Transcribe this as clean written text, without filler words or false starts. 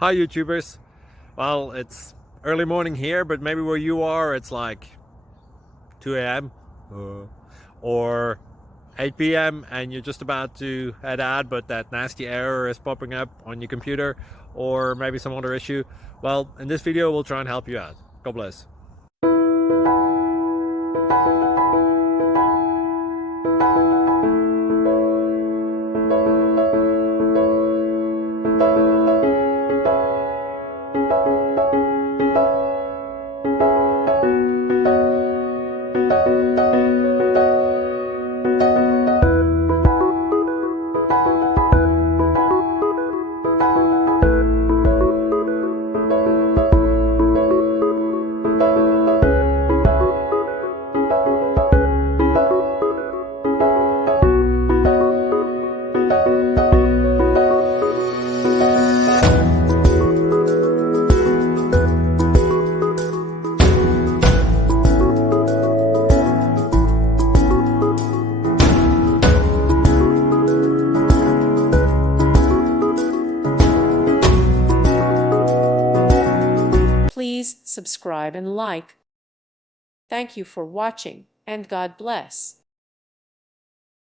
Hi YouTubers. Well, it's early morning here, but maybe where you are it's like 2 a.m. Or 8 p.m. and you're just about to head out, but that nasty error is popping up on your computer, or maybe some other issue. Well, in this video we'll try and help you out. God bless. Please subscribe and like. Thank you for watching, and God bless.